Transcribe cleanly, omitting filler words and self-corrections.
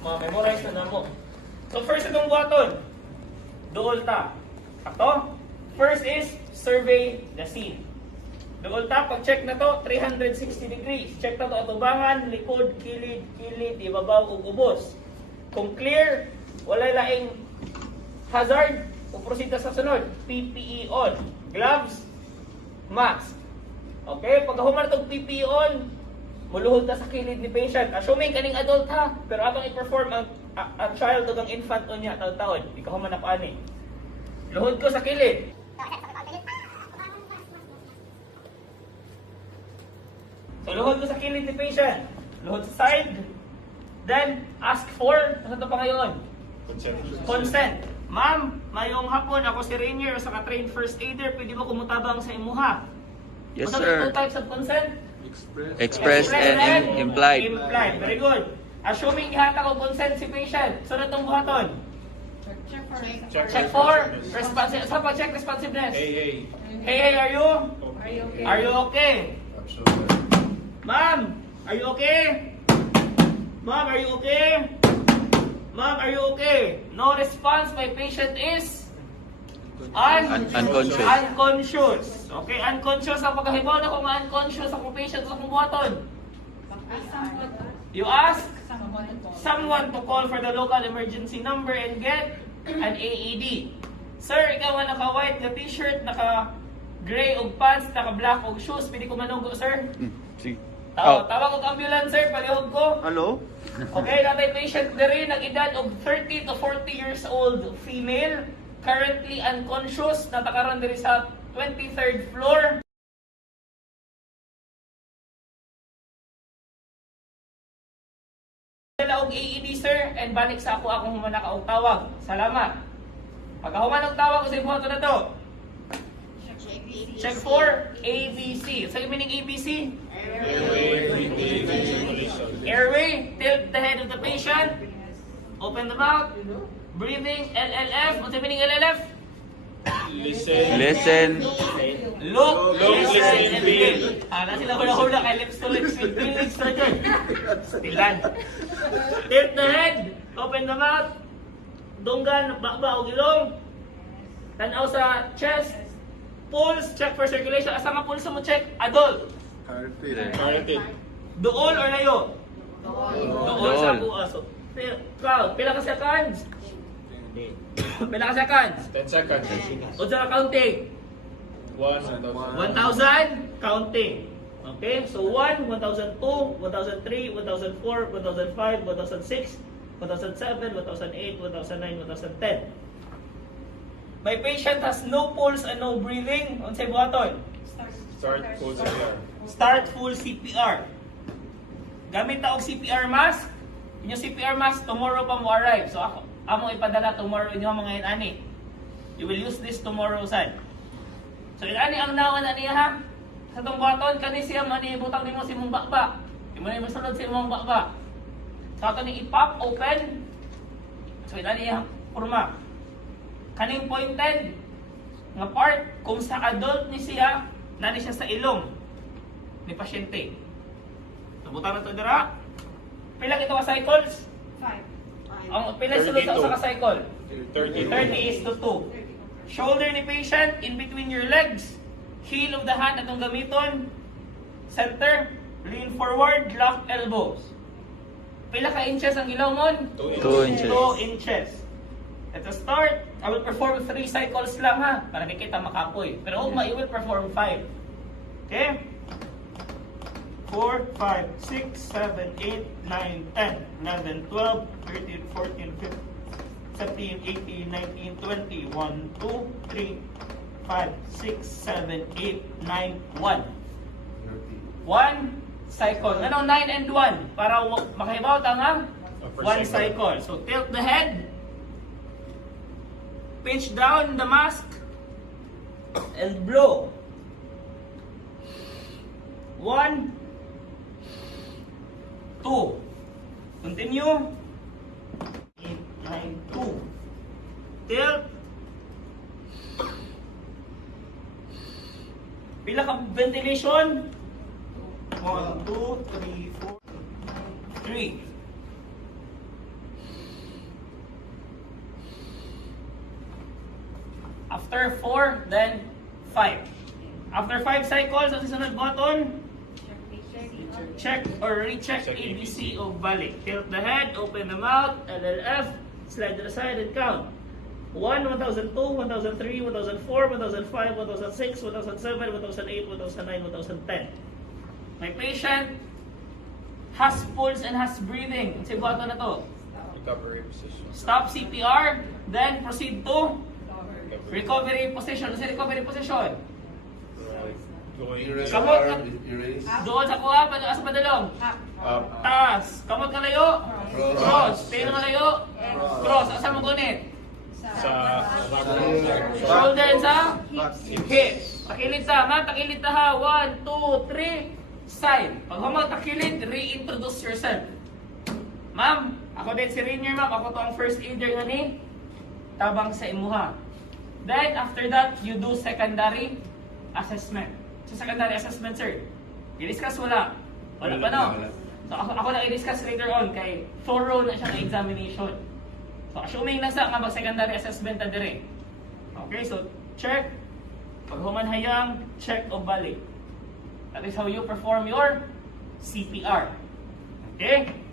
Ma-memorize na mo. So first itong buhaton. Duol ta. Ato. First is survey the scene. Duol ta, pag-check na to, 360 degrees. Check na to atubangan, likod, kilid, ibabaw, ug ubos. Kung clear, wala laing hazard, uprosita sa sunod. PPE on. Gloves, mask. Okay, pag human itong PPE on, muluhod na sa kilid ni patient. Assuming kaning adult ha, pero atong i-perform ang child o ang infant o niya, taon-taon. Ikaw man na paani. Luhod ko sa kilid. So, luhod ko sa kilid ni patient. Luhod sa side. Then, ask for, ano ito pa ngayon? Consent. Ma'am, mayong hapon, ako si Rainier, sa ka-trained first aider, pwede mo kumutabang sa imuha. Yes, Ano sir. two types of consent? Express and implied. Implied. Very good. Assuming ihata ko consent si patient, sunod itong buhaton. Check for responsive. Saan pa check responsiveness? Hey, are you? Are you okay? Ma'am, are you okay? Ma'am, are you okay? Ma'am, are you okay? No response, my patient is Unconscious. unconscious. Okay, unconscious. Ang pagkahibaw na kung unconscious ang patient sa kung buhaton. You ask someone to call for the local emergency number and get an AED. Sir, ikaw nga naka-white na t-shirt, naka-gray og pants, naka-black og shoes. Pwede ko manugo, sir? See. Tawag og ambulance, sir. Palihog ko. Hello? Okay, natay patient na rin, nag-edad og 30 to 40 years old female. Currently unconscious, natakaran diri sa 23rd floor. Dala og AED, sir, and balik sa ako akong humana ka og tawag. Salamat. Pagkahuman og tawag sa ibuhato na to. Check for ABC. So, yung meaning ABC? Airway. Tilt the head of the patient. Open the mouth. Breathing. LLF. What's the meaning LLF? Listen. Look, listen, and feel. Na sila hula-hula kay lips to lips. Feelings na dyan. Stilan. Tilt the head. Open the mouth. Dunggan, bakba o gilong. Tanaw sa chest. Pulse. Check for circulation. Asa nga pulse mo check? Adult. Duol or layo? Duol sa buwa. So, crowd. Pila ka seconds? Pila ka seconds? 10 seconds. Unsa ka counting? 1,000 counting. Okay? So 1, 1,002, 1,003, 1,004, 1,005, 1,006, 1,007, 1,008, 1,009, 1,010. My patient has no pulse and no breathing. Unsay buhaton? Start full CPR. Start full CPR. Gamit ta og CPR mask. Inyong CPR mask tomorrow pa mo arrive. So ako amo ipadala tomorrow inyo mga inani. You will use this tomorrow sad. So inani ang nawan ani ha. Sa tong buhaton kani siya mani butang nimo si mong bakba. Imo ni mosulod si imong bakba. So ato ni i-pop open. So inani ha porma. Kaning pointed nga part kung sa adult ni siya nani siya sa ilong ni pasyente. Nabutan na to dira. Pila ito ka cycles? 5. Ang pila sulod sa usa ka cycle? 30. 30 is to 2. Shoulder ni patient in between your legs. Heel of the hand atong gamiton. Center. Lean forward. Lock elbows. Pila ka inches ang ilaw mon? 2 inches. 2 inches. At the start, I will perform 3 cycles lang ha. Para di kita makapoy. Pero ugma, I will perform 5. Okay? 4, 5, 6, 7, 8, 9, 10, 11, 12, 13, 14, 15, 17, 18, 19, 20, 1, 2, 3, 5, 6, 7, 8, 9, 1. 1 cycle. Ano, 9 and 1? Para makahibaw tanga? 1 cycle. So, tilt the head. Pinch down the mask. And blow. 1, 2. Continue. 8, 9, 2. Tilt. Pila ka ventilation? 1, 2, 3, 4, 3. After 4, then 5. After 5 cycles, ang susunod button, check or recheck Check ABC o balik. Tilt the head, open the mouth, LLF, slide to the side and count. 1, 1002, 1003, 1004, 1005, 1006, 1007, 1008, 1009, 1010. My patient has pulse and has breathing. Ang button na to. Recovery position. Stop CPR, then proceed to recovery position. Ano sa recovery position? Going Kamot ka. Erase. Doon sa kuha, asa padalong? up. Taas. Kamot ka layo? Cross. Cross. Tayo nga layo? Cross. Asa mo gunit? Sa Shoulder and sa hips. Takilid ta, man. Takilid ta ha. 1, 2, 3. Side. Pag humang takilid, reintroduce yourself. Ma'am, ako din si Rainier, ma'am. Ako to ang first aider nga ni tabang sa imuha. Then, after that, you do secondary assessment. Sa secondary assessment, sir, i-discuss wala. Wala pa no? So, ako na i-discuss later on kay thorough na siya ng examination. So, assuming nasa nga mag-secondary assessment na dire. Okay, so, check. Pag humanhayang, check o balik. That is how you perform your CPR. Okay?